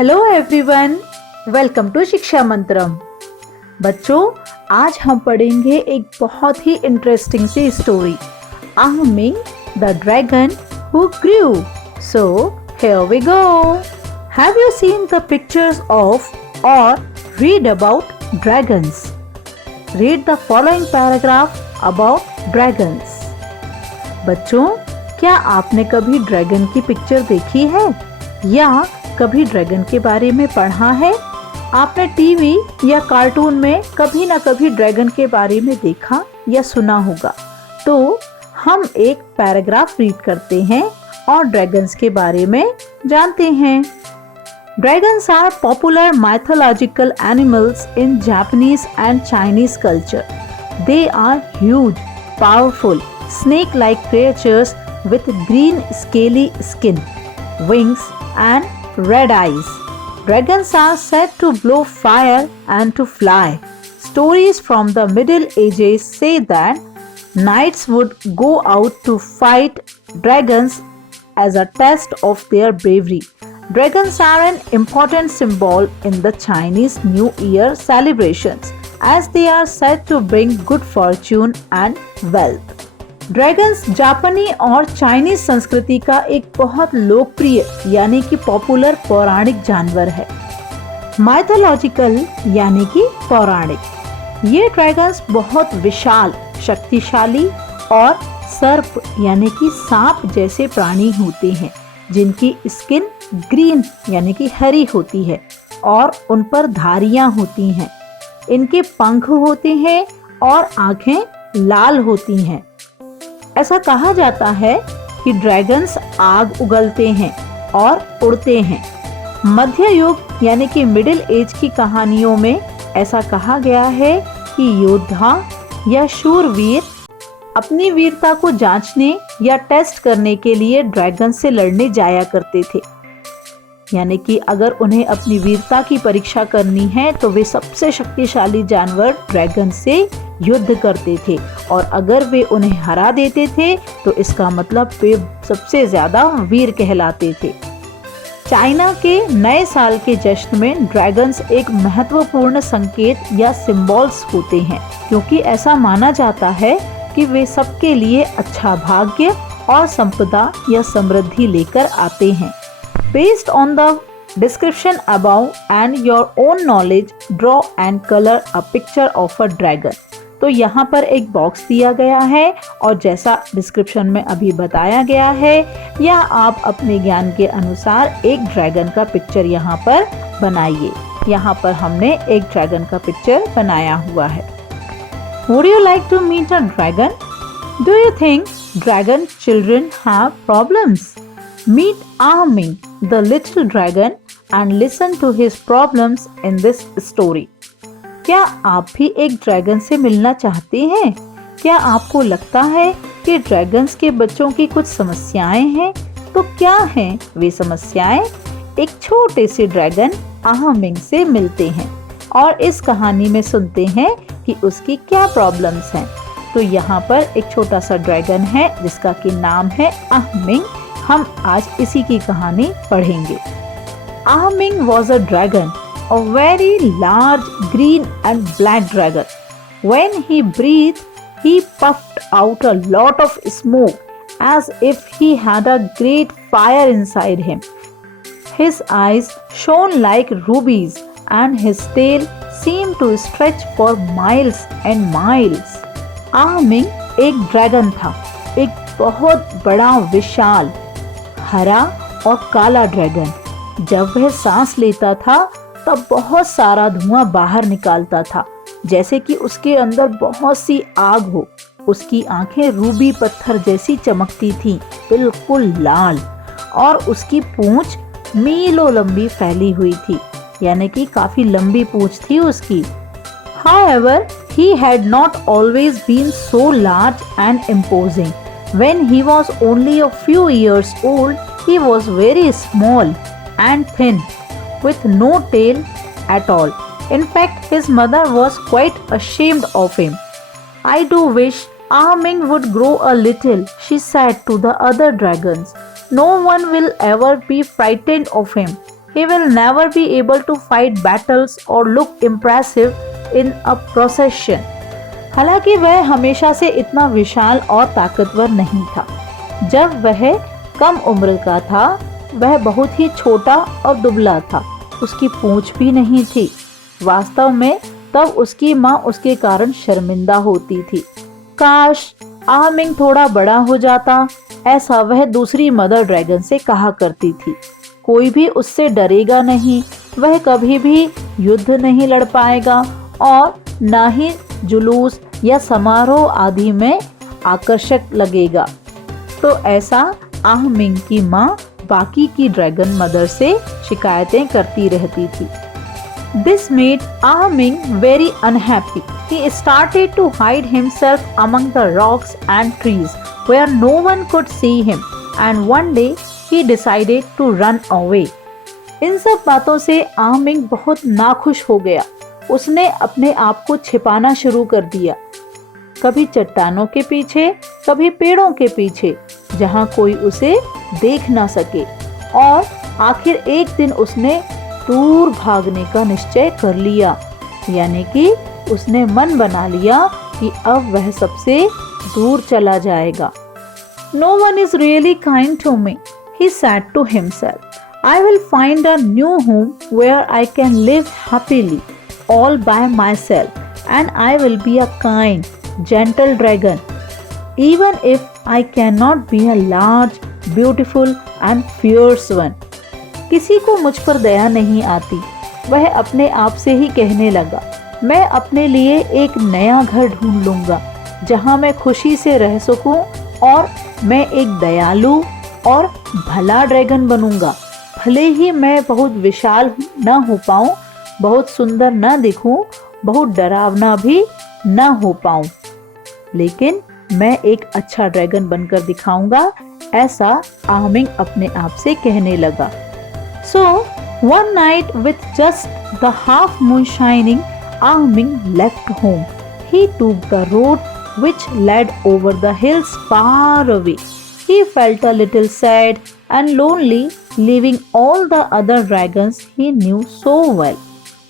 Hello everyone, welcome to शिक्षा मंत्रम। बच्चों, आज हम पढ़ेंगे एक बहुत ही इंटरेस्टिंग सी स्टोरी, आहमिंग the dragon who grew. So here we go. Have you seen the pictures of or read about dragons? Read the following paragraph about dragons. बच्चों, क्या आपने कभी ड्रैगन की पिक्चर देखी है या कभी ड्रैगन के बारे में पढ़ा है? आपने टीवी या कार्टून में कभी ना कभी ड्रैगन के बारे में देखा या सुना होगा। तो हम एक पैराग्राफ रीड करते हैं और ड्रैगन्स के बारे में जानते हैं। Dragons are popular mythological animals in Japanese and Chinese culture. They are huge, powerful, snake-like creatures with green scaly skin, wings and red eyes. Dragons are said to blow fire and to fly. Stories from the Middle Ages say that knights would go out to fight dragons as a test of their bravery. Dragons are an important symbol in the Chinese New Year celebrations as they are said to bring good fortune and wealth. Dragons जापानी और Chinese संस्कृति का एक बहुत लोकप्रिय यानी कि popular पौराणिक जानवर है। माइथोलॉजिकल यानी कि पौराणिक। ये ड्रैगन्स बहुत विशाल, शक्तिशाली और सर्प यानी कि सांप जैसे प्राणी होते हैं जिनकी स्किन ग्रीन यानी कि हरी होती है और उन पर धारियां होती हैं। इनके पंख होते हैं और आंखें लाल होती हैं। ऐसा कहा जाता है कि ड्रैगन्स आग उगलते हैं और उड़ते हैं। मध्य युग यानी कि मिडिल एज की कहानियों में ऐसा कहा गया है कि योद्धा या शूरवीर अपनी वीरता को जांचने या टेस्ट करने के लिए ड्रैगन से लड़ने जाया करते थे। यानी कि अगर उन्हें अपनी वीरता की परीक्षा करनी है तो वे सबसे शक्तिशाली जानवर ड्रैगन से युद्ध करते थे और अगर वे उन्हें हरा देते थे तो इसका मतलब वे सबसे ज्यादा वीर कहलाते थे। चाइना के नए साल के जश्न में ड्रैगन्स एक महत्वपूर्ण संकेत या सिंबल्स होते हैं क्योंकि ऐसा माना जाता है कि वे सबके लिए अच्छा भाग्य और संपदा या समृद्धि लेकर आते हैं। Based on the description above and your own knowledge, draw and color a picture of a dragon. तो यहाँ पर एक बॉक्स दिया गया है और जैसा डिस्क्रिप्शन में अभी बताया गया है या आप अपने ज्ञान के अनुसार एक ड्रैगन का पिक्चर यहाँ पर बनाइए। यहाँ पर हमने एक ड्रैगन का पिक्चर बनाया हुआ है। Would you like to meet a dragon? Do you think dragon children have problems? Meet Ahming, the little dragon, and listen to his problems in this story. क्या आप भी एक ड्रैगन से मिलना चाहते हैं? क्या आपको लगता है कि ड्रैगन्स के बच्चों की कुछ समस्याएं हैं? तो क्या हैं वे समस्याएं? एक छोटे से ड्रैगन आहमिंग से मिलते हैं और इस कहानी में सुनते हैं कि उसकी क्या प्रॉब्लम्स हैं। तो यहाँ पर एक छोटा सा ड्रैगन है जिसका कि नाम है आहमिंग। हम आज इसी की कहानी पढ़ेंगे। आहमिंग was a dragon, a very large green and black dragon. When he breathed, he puffed out a lot of smoke as if he had a great fire inside him. His eyes shone like rubies and his tail seemed to stretch for miles and miles. आहमिंग एक dragon था, एक बहुत बड़ा विशाल हरा और काला dragon. जब वह सांस लेता था तब बहुत सारा धुआं बाहर निकालता था जैसे कि उसके अंदर बहुत सी आग हो। उसकी आंखें रूबी पत्थर जैसी चमकती थीं, बिल्कुल लाल, और उसकी पूंछ मीलों लंबी फैली हुई थी, यानी कि काफी लंबी पूंछ थी उसकी। However, he had not always been so large and imposing. When he was only a few years old, he was very small and thin, with no tail at all. In fact, his mother was quite ashamed of him. I do wish Ahming would grow a little, she said to the other dragons. No one will ever be frightened of him. he will never be able to fight battles or look impressive in a procession. हालांकि वह हमेशा से इतना विशाल और ताकतवर नहीं था। जब वह कम उम्र का था वह बहुत ही छोटा और दुबला था। उसकी पूंछ भी नहीं थी। वास्तव में तब उसकी माँ उसके कारण शर्मिंदा होती थी। काश आहमिंग थोड़ा बड़ा हो जाता, ऐसा वह दूसरी मदर ड्रैगन से कहा करती थी। कोई भी उससे डरेगा नहीं, वह कभी भी युद्ध नहीं लड़ पाएगा और न ही जुलूस या समारोह आदि में आकर्षक लगेगा। तो ऐसा आहमिंग की माँ बाकी की ड्रैगन मदर से शिकायतें करती रहती थी। This made Ahming very unhappy. He started to hide himself among the rocks and trees where no one could see him, and one day he decided to run away. इन सब बातों से आहमिंग बहुत नाखुश हो गया। उसने अपने आप को छिपाना शुरू कर दिया, कभी चट्टानों के पीछे, कभी पेड़ों के पीछे, जहाँ कोई उसे देख ना सके। और आखिर एक दिन उसने दूर भागने का निश्चय कर लिया, यानी कि उसने मन बना लिया कि अब वह सबसे दूर चला जाएगा। No one is really kind to me, he said to himself. I will find a new home where I can live happily all by myself, and I will be a kind, gentle dragon, even if I cannot be a large, beautiful and fierce one. किसी को मुझ पर दया नहीं आती। वह अपने आप से ही कहने लगा, मैं अपने लिए एक नया घर ढूंढ लूंगा जहां मैं खुशी से रह सकूं, और मैं एक दयालु और भला ड्रैगन बनूंगा। भले ही मैं बहुत विशाल न हो पाऊं, बहुत सुंदर न दिखूं, बहुत डरावना भी न हो पाऊं, लेकिन मैं एक अच्छा ड्रैगन बनकर दिखाऊंगा, ऐसा आहमिंग अपने आप से कहने लगा। So one night, with just the half moon shining, Ahming left home. He took the road which led over the hills far away. He felt a little sad and lonely, leaving all the other dragons he knew so well.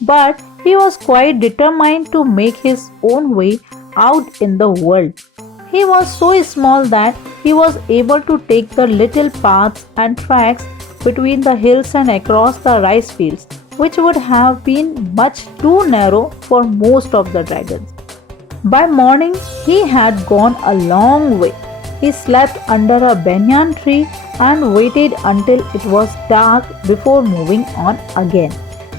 But he was quite determined to make his own way out in the world. He was so small that he was able to take the little paths and tracks between the hills and across the rice fields, which would have been much too narrow for most of the dragons. By morning, he had gone a long way. He slept under a banyan tree and waited until it was dark before moving on again.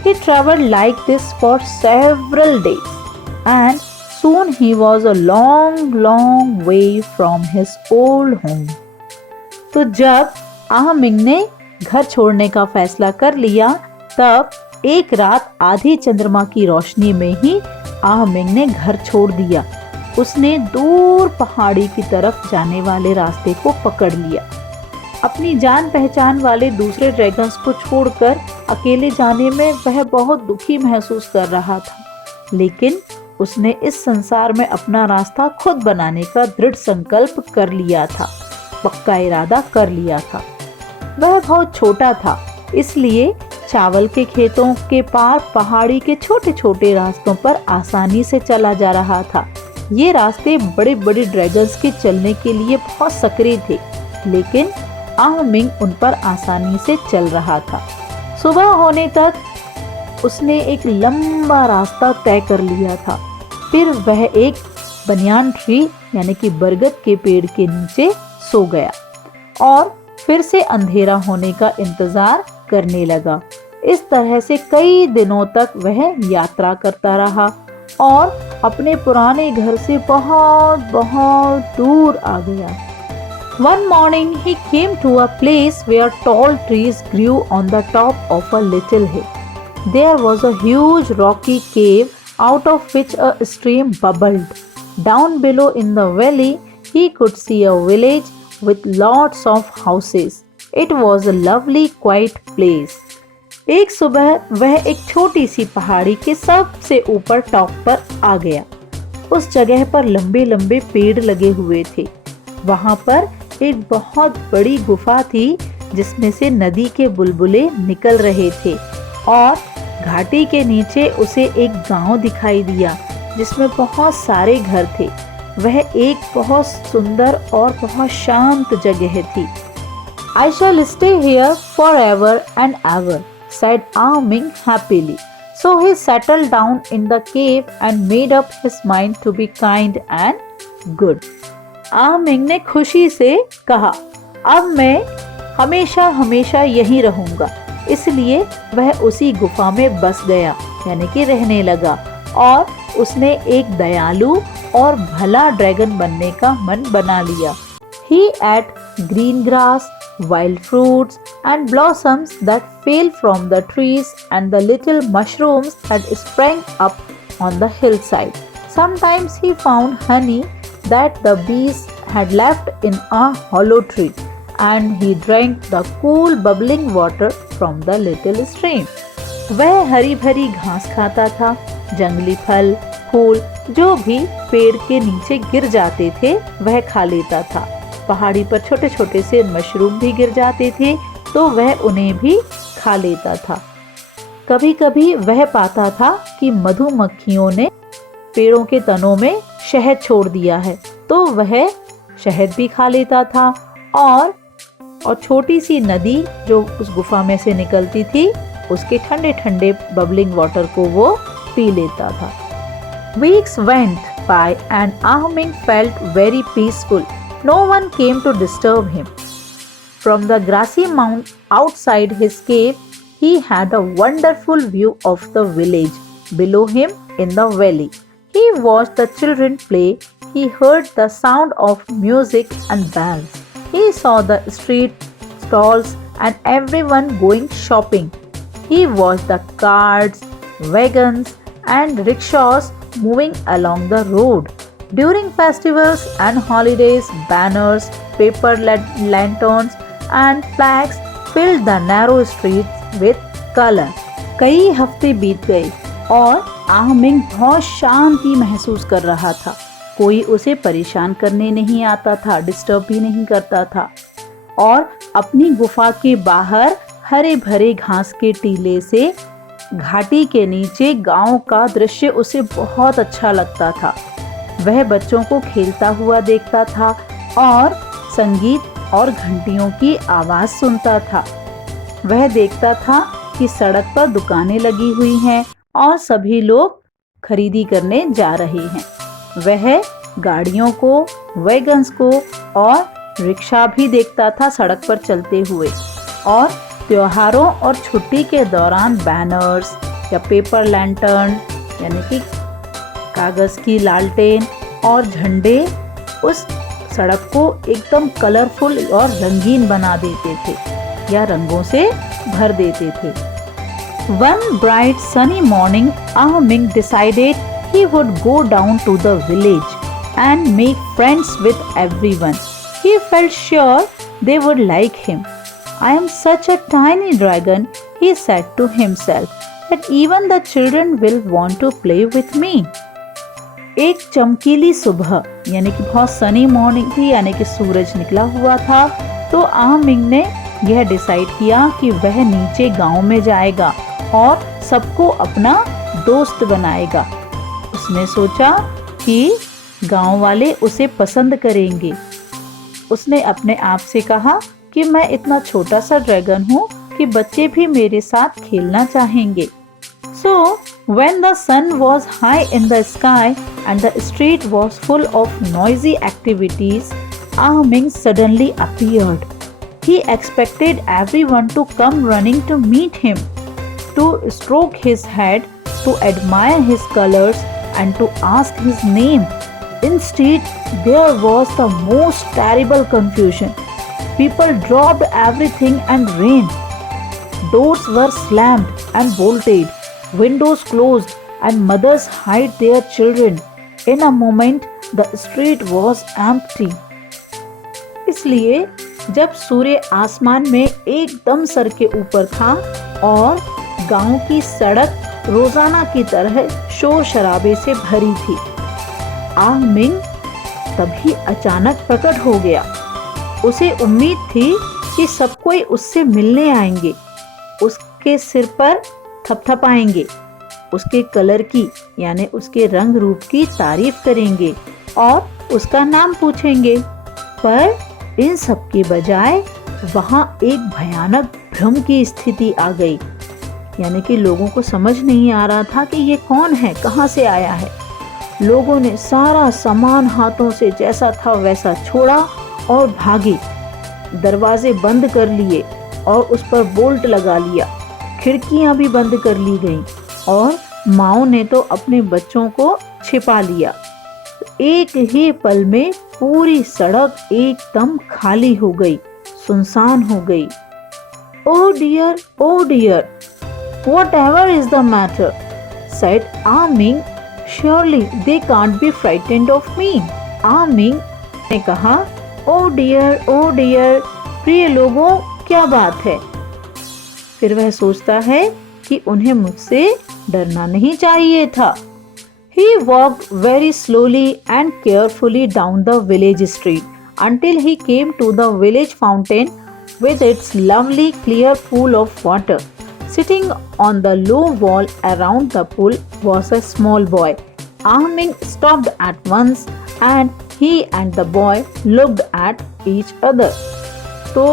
He traveled like this for several days, and soon he was a long, long way from his old home. तो जब आहमिंग ने घर छोड़ने का फैसला कर लिया, तब एक रात आधी चंद्रमा की रोशनी में ही आहमिंग ने घर छोड़ दिया। उसने दूर पहाड़ी की तरफ जाने वाले रास्ते को पकड़ लिया। अपनी जान पहचान वाले दूसरे ड्रैगन्स को छोड़कर अकेले जाने में वह बहुत दुखी महसूस कर रहा था, लेकिन उसने इस संसार में अपना रास्ता खुद बनाने का दृढ़ संकल्प कर लिया था, पक्का इरादा कर लिया था। वह बहुत छोटा था, इसलिए चावल के खेतों के पार पहाड़ी के छोटे छोटे रास्तों पर आसानी से चला जा रहा था। ये रास्ते बड़े बड़े ड्रैगन्स के चलने के लिए बहुत सक्रिय थे, लेकिन आहमिंग उन पर आसानी से चल रहा था। सुबह होने तक उसने एक लंबा रास्ता तय कर लिया था। फिर वह एक बनियान ट्री यानी कि बरगद के पेड़ के नीचे सो गया और फिर से अंधेरा होने का इंतजार करने लगा। इस तरह से कई दिनों तक वह यात्रा करता रहा और अपने पुराने घर से बहुत बहुत दूर आ गया। One morning he came to a place where tall trees grew on the top of a little hill. There was a huge rocky cave out of which a stream bubbled. Down below in the valley he could see a village with lots of houses. It was a lovely quiet place. एक सुबह वह एक छोटी सी पहाड़ी के सबसे ऊपर top पर आ गया। उस जगह पर लंबे लंबे पेड़ लगे हुए थे। वहां पर एक बहुत बड़ी गुफा थी जिसमें से नदी के बुलबुले निकल रहे थे और घाटी के नीचे उसे एक गांव दिखाई दिया जिसमें बहुत सारे घर थे। वह एक बहुत सुंदर और बहुत शांत जगह थी। I shall stay here forever and ever, said Ah Ming happily. So he settled down in the cave and made up his mind to be kind and good. Ah Ming ने खुशी से कहा, अब मैं हमेशा हमेशा यहीं रहूंगा। इसलिए वह उसी गुफा में बस गया, यानी कि रहने लगा, और उसने एक दयालु और भला ड्रैगन बनने का मन बना लिया। He ate green grass, wild fruits and blossoms that fell from the trees and the little mushrooms that sprang up on the hillside. Sometimes he found honey that the bees had left in a hollow tree, and he drank the cool bubbling water from the little stream. वह हरी भरी घास खाता था, जंगली फल, फूल जो भी पेड़ के नीचे गिर जाते थे वह खा लेता था। पहाड़ी पर छोटे छोटे से मशरूम भी गिर जाते थे तो वह उन्हें भी खा लेता था। कभी कभी वह पाता था कि मधुमक्खियों ने पेड़ों के तनों में शहद छोड़ दिया है तो वह शहद भी खा लेता था, और छोटी सी नदी जो उस गुफा में से निकलती थी उसके ठंडे ठंडे बबलिंग वाटर को वो पी लेता था। Weeks went by and Ah Ming felt very peaceful. No one came to disturb him. From the grassy mound outside his cave, he had a wonderful view of the village below him in the valley. He watched the children play. He heard the sound of music and bells. He saw the street stalls and everyone going shopping. He watched the carts, wagons, and rickshaws moving along the road. During festivals and holidays, banners, paper lanterns and flags filled the narrow streets with color. कई हफ्ते बीत गए और Ah Ming बहुत शांति महसूस कर रहा था। कोई उसे परेशान करने नहीं आता था, डिस्टर्ब भी नहीं करता था, और अपनी गुफा के बाहर हरे भरे घास के टीले से घाटी के नीचे गांव का दृश्य उसे बहुत अच्छा लगता था। वह बच्चों को खेलता हुआ देखता था और संगीत और घंटियों की आवाज सुनता था। वह देखता था कि सड़क पर दुकानें लगी हुई हैं और सभी लोग खरीदी करने जा रहे हैं। वह गाड़ियों को, वैगन्स को और रिक्शा भी देखता था सड़क पर चलते हुए, और त्योहारों और छुट्टी के दौरान बैनर्स या पेपर लैंटर्न यानी कि कागज की लालटेन और झंडे उस सड़क को एकदम कलरफुल और रंगीन बना देते थे या रंगों से भर देते थे। One bright sunny morning, Ah Ming decided he would go down to the village and make friends with everyone. He felt sure they would like him. I am such a tiny dragon, he said to himself, that even the children will want to play with me. एक चमकीली सुबह यानी कि बहुत sunny morning थी, यानी कि सूरज निकला हुआ था, तो Ah Ming ने यह डिसाइड किया कि वह नीचे गांव में जाएगा और सबको अपना दोस्त बनाएगा। उसने सोचा कि गांव वाले उसे पसंद करेंगे। उसने अपने आप से कहा कि मैं इतना छोटा सा ड्रैगन हूँ कि बच्चे भी मेरे साथ खेलना चाहेंगे। So when the sun was high in the sky and the street was full of noisy activities, Ah Ming suddenly appeared. He expected everyone to come running to meet him, to stroke his head, to admire his colors and to ask his name. Instead, there was the most terrible confusion. People dropped everything and ran. Doors were slammed and bolted, windows closed, and mothers hid their children. In a moment, the street was empty. इसलिए जब सूर्य आसमान में एकदम sir के ऊपर था और गांव की सड़क रोजाना की तरह शोर शराबे से भरी थी, Ah Ming तभी अचानक प्रकट हो गया। उसे उम्मीद थी कि सब कोई उससे मिलने आएंगे, उसके सिर पर थपथपाएंगे, उसके कलर की यानी उसके रंग रूप की तारीफ करेंगे और उसका नाम पूछेंगे। पर इन सब के बजाय वहां एक भयानक भ्रम की स्थिति आ गई, यानी कि लोगों को समझ नहीं आ रहा था कि ये कौन है, कहां से आया है। लोगों ने सारा सामान हाथों से जैसा था वैसा छोड़ा और भागे। दरवाजे बंद कर लिए और उस पर बोल्ट लगा लिया। खिड़कियां भी बंद कर ली गईं और माओ ने तो अपने बच्चों को छिपा लिया। एक ही पल में पूरी सड़क एकदम खाली हो गई, सुनसान हो गई। ओ dear, whatever is the matter, said Ah-Ming. Surely they can't be frightened of me. Ah-Ming ने कहा, ओ डियर, प्रिय लोगों, क्या बात है। फिर वह सोचता है कि उन्हें मुझसे डरना नहीं चाहिए था। He walked very slowly and carefully down the village street until he came to the village fountain with its lovely clear pool of water. Sitting on the low wall around the pool was a small boy. Ah-Ming stopped at once and he and the boy looked at each other. तो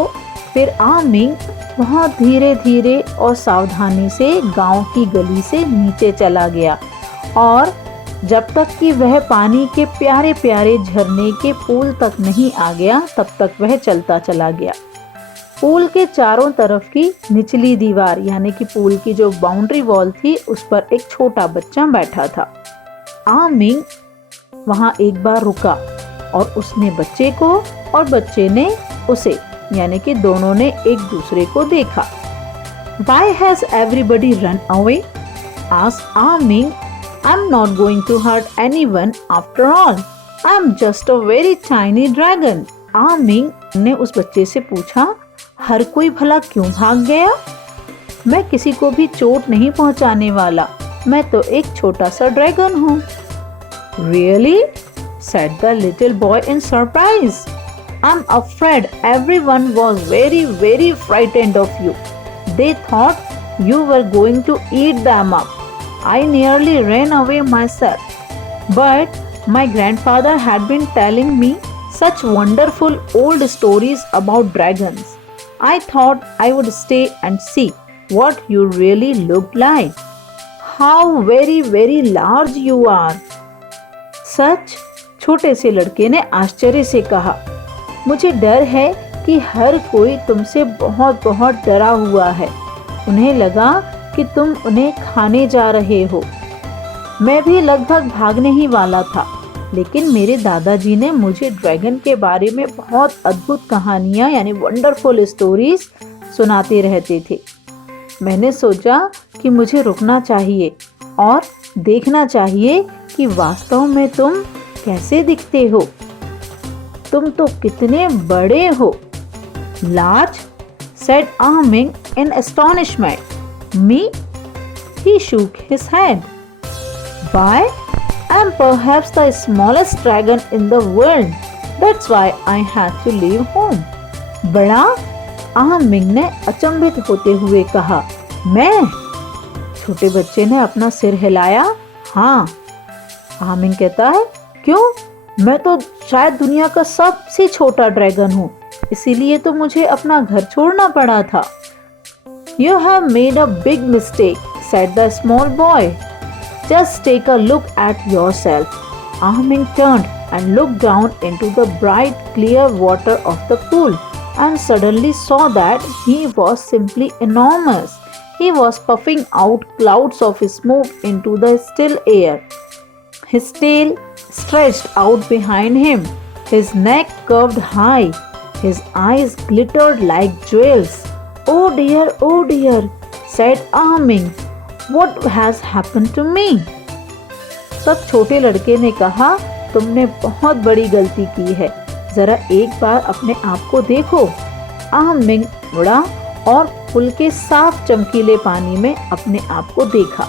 फिर Ah-Ming बहुत धीरे धीरे और सावधानी से गांव की गली से नीचे चला गया और जब तक कि वह पानी के प्यारे प्यारे झरने के पुल तक नहीं आ गया तब तक वह चलता चला गया। पूल के चारों तरफ की निचली दीवार यानी कि पूल की जो बाउंड्री वॉल थी उस पर एक छोटा बच्चा बैठा था। Ah-Ming वहां एक बार रुका और उसने बच्चे को और बच्चे ने उसे यानी कि दोनों ने एक दूसरे को देखा। Why has everybody run away? asked Ah-Ming. I'm not going to hurt anyone after all. I'm just a very tiny dragon. Ah-Ming ने उस बच्चे से पूछा, हर कोई भला क्यों भाग गया? मैं किसी को भी चोट नहीं पहुंचाने वाला, मैं तो एक छोटा सा ड्रैगन हूँ। Really? said the little boy in surprise. I'm afraid everyone was very frightened of you. They thought you were going to eat them up. I nearly ran away myself. But my grandfather had been telling me such wonderful old stories about dragons. I thought I would stay and see what you really looked like. How very large you are. सच? छोटे से लड़के ने आश्चर्य से कहा, मुझे डर है कि हर कोई तुमसे बहुत डरा हुआ है। उन्हें लगा कि तुम उन्हें खाने जा रहे हो। मैं भी लगभग भागने ही वाला था, लेकिन मेरे दादाजी ने मुझे ड्रैगन के बारे में बहुत अद्भुत कहानियां यानी वंडरफुल स्टोरीज सुनाते रहते थे। मैंने सोचा कि मुझे रुकना चाहिए और देखना चाहिए कि वास्तव में तुम कैसे दिखते हो। तुम तो कितने बड़े हो। Large? said Ah-Ming in astonishment. Me? He shook his head. Why? I'm perhaps the smallest dragon in the world. That's why I had to leave home. बड़ा? Ah-Ming ने अचंभित होते हुए कहा, मैं? छोटे बच्चे ने अपना सिर हिलाया। हाँ। Ah-Ming कहता है, क्यों? मैं तो शायद दुनिया का सबसे छोटा ड्रैगन हूँ, इसीलिए तो मुझे अपना घर छोड़ना पड़ा था। You have made a big mistake, said the small boy. Just take a look at yourself. Ah-Ming turned and looked down into the bright, clear water of the pool and suddenly saw that he was simply enormous. He was puffing out clouds of smoke into the still air. His tail stretched out behind him. His neck curved high. His eyes glittered like jewels. Oh dear, said Ah-Ming. What has happened to me? तब छोटे लड़के ने कहा, तुमने बहुत बड़ी गलती की है, जरा एक बार अपने आप को देखो। Ah-Ming मुड़ा और पुल के साफ चमकीले पानी में अपने आप को देखा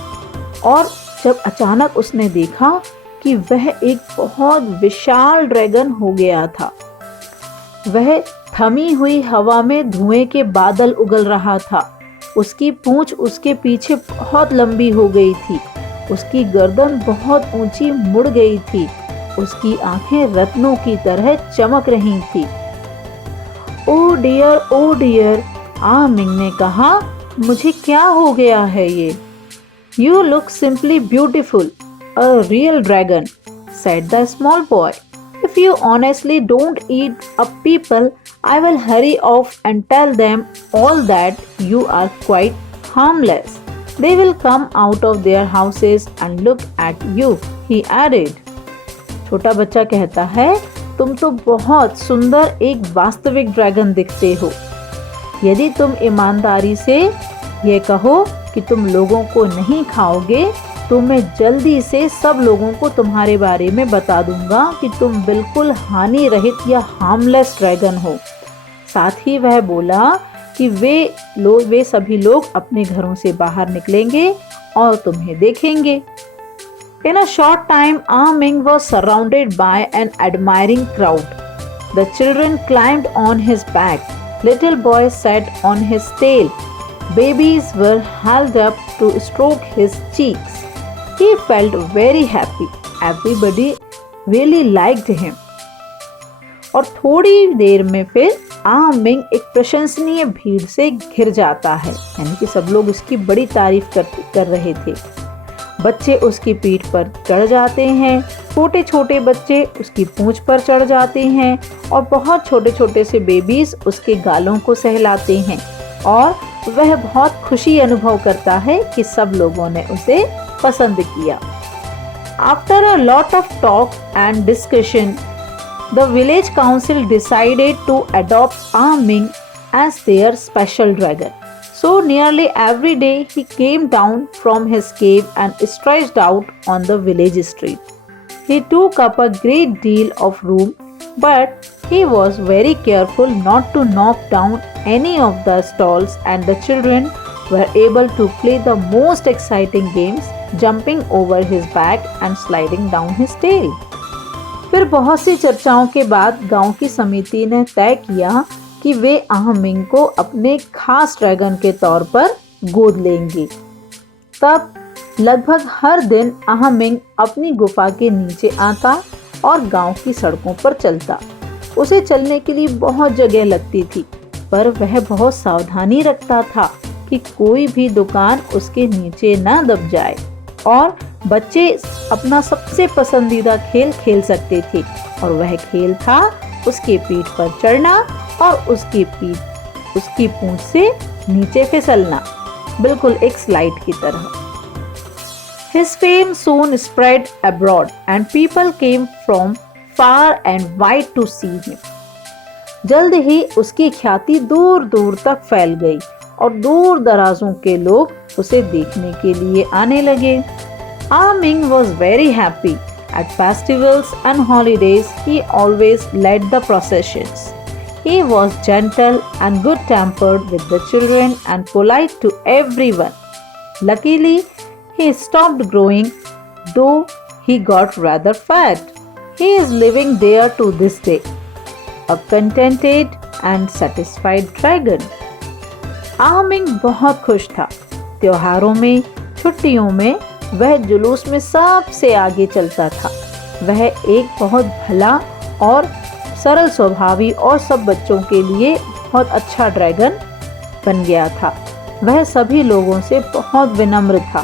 और जब अचानक उसने देखा कि वह एक बहुत विशाल ड्रैगन हो गया था। वह थमी हुई हवा में धुएं के बादल उगल रहा था। उसकी पूंछ उसके पीछे बहुत लंबी हो गई थी। उसकी गर्दन बहुत ऊंची मुड़ गई थी। उसकी आंखें रत्नों की तरह चमक रही थी। ओ डियर, मिंग ने कहा, मुझे क्या हो गया है ये? You look simply beautiful, a real dragon, said the small boy. If you honestly don't eat up people, I will hurry off and tell them all that you are quite harmless. They will come out of their houses and look at you, he added. छोटा बच्चा कहता है, तुम तो बहुत सुंदर एक वास्तविक ड्रैगन दिखते हो। यदि तुम ईमानदारी से ये कहो कि तुम लोगों को नहीं खाओगे, तो मैं जल्दी से सब लोगों को तुम्हारे बारे में बता दूंगा कि तुम बिल्कुल हानि रहित या हार्मलेस ड्रैगन हो। साथ ही वह बोला कि वे सभी लोग अपने घरों से बाहर निकलेंगे और तुम्हें देखेंगे। In a short time, Ming was surrounded by an admiring crowd. The children climbed on his back. Little boys sat on his tail. Babies were held up to stroke his cheeks. He felt very happy. Everybody really liked him. और थोड़ी देर में फिर Ming एक प्रशंसनीय भीड़ से घिर जाता है, यानी कि सब लोग उसकी बड़ी तारीफ कर रहे थे। बच्चे उसकी पीठ पर चढ़ जाते हैं, छोटे छोटे बच्चे उसकी पूंछ पर चढ़ जाते हैं और बहुत छोटे छोटे से बेबीज उसके गालों को सहलाते हैं और वह बहुत खुशी अनुभव करता है कि सब लोगों ने उसे पसंद किया। After a lot of talk and discussion, the village council decided to adopt Ming as their special dragon. So nearly every day he came down from his cave and stretched out on the village street. He took up a great deal of room, but he was very careful not to knock down any of the stalls, and the children were able to play the most exciting games, jumping over his back and sliding down his tail. फिर बहुत सी चर्चाओं के बाद गांव की समिति ने तय किया कि वे मिंग को अपने खास ड्रैगन के तौर पर गोद लेंगे। तब लगभग हर दिन मिंग अपनी गुफा के नीचे आता और गांव की सड़कों पर चलता। उसे चलने के लिए बहुत जगह लगती थी, पर वह बहुत सावधानी रखता था कि कोई भी दुकान उसके नीचे न दब जाए और बच्चे अपना सबसे पसंदीदा खेल खेल सकते थे, और वह खेल था उसके पीठ पर चढ़ना और उसकी पूंछ से नीचे फिसलना, बिल्कुल एक स्लाइड की तरह। His fame soon spread abroad and people came from far and wide to see him. जल्द ही उसकी ख्याति दूर दूर तक फैल गई और दूर दराजों के लोग उसे देखने के लिए आने लगे। Ming was very happy. At festivals and holidays, he always led the processions. He was gentle and good-tempered with the children and polite to everyone. Luckily, he stopped growing, though he got rather fat. He is living there to this day, a contented and satisfied dragon. Ming बहुत खुश था। त्योहारों में, छुट्टियों में वह जुलूस में सबसे आगे चलता था। वह एक बहुत भला और सरल स्वभावी और सब बच्चों के लिए बहुत अच्छा ड्रैगन बन गया था। वह सभी लोगों से बहुत विनम्र था।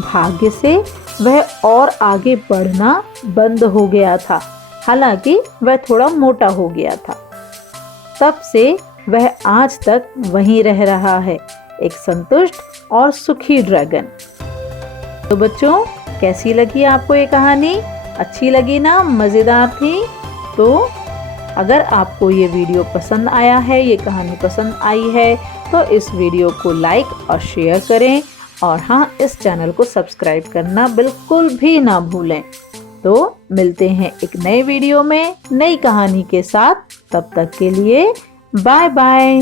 भाग्य से वह और आगे बढ़ना बंद हो गया था, हालांकि वह थोड़ा मोटा हो गया था। तब से वह आज तक वहीं रह रहा है, एक संतुष्ट और सुखी ड्रैगन। तो बच्चों, कैसी लगी आपको ये कहानी? अच्छी लगी ना? मज़ेदार थी? तो अगर आपको ये वीडियो पसंद आया है, ये कहानी पसंद आई है, तो इस वीडियो को लाइक और शेयर करें, और हाँ, इस चैनल को सब्सक्राइब करना बिल्कुल भी ना भूलें। तो मिलते हैं एक नए वीडियो में नई कहानी के साथ। तब तक के लिए बाय बाय।